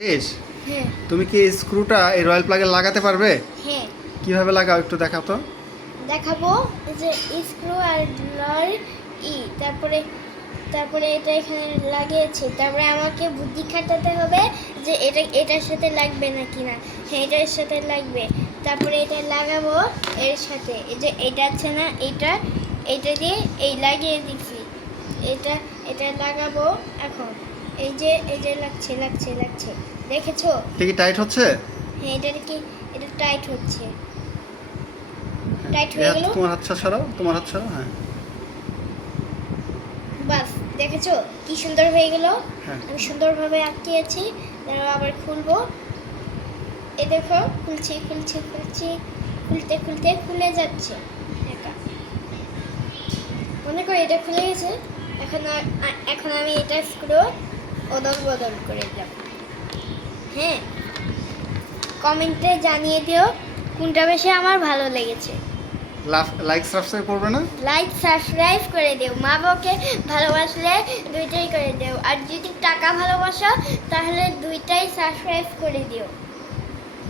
বেশ হ্যাঁ। তুমি কি স্ক্রুটা এই রয়্যাল প্লাগে লাগাতে পারবে? হ্যাঁ। কীভাবে লাগাও একটু দেখাও তো। দেখাবো যে স্ক্রু আর লর ই তারপরে তারপরে এটা এখানে লাগিয়েছি। তারপরে আমাকে বুদ্ধি খাটাতে হবে যে এটা এটার সাথে লাগবে না কি না। হ্যাঁ এটার সাথে লাগবে। তারপরে এটা লাগাবো এর সাথে। এই যে এটা আছে না এটা এটা দিয়ে এই লাগিয়ে দিচ্ছি এটা এটা লাগাবো এখন। এই যে এই যে লাগছে লাগছে লাগছে। দেখেছ? এটা কি টাইট হচ্ছে? হ্যাঁ এটা কি এটা টাইট হচ্ছে। টাইট হয়ে গেল? তোমার হাত সরাও তোমার হাত সরাও হ্যাঁ। বাস দেখেছ? কি সুন্দর হয়ে গেল? হ্যাঁ। আমি সুন্দরভাবে আটকিয়েছি আবার খুলবো। এ দেখো খুলছি খুলছি খুলছি। খুলতে খুলতে খুলে যাচ্ছে। মনে করো এটা খুলে গেছে। এখন এখন আমি এটা স্ক্রু ওদল বদল করে যাব। হ্যাঁ কমেন্টে জানিয়ে দিও কোনটা বেশি আমার ভালো লেগেছে। লাইক সাবস্ক্রাইব করবে না? লাইক সাবস্ক্রাইব করে দিও। মা বাবাকে ভালোবাসলে দুইটাই করে দিও। আর যদি টাকা ভালোবাসো তাহলে দুইটাই সাবস্ক্রাইব করে দিও।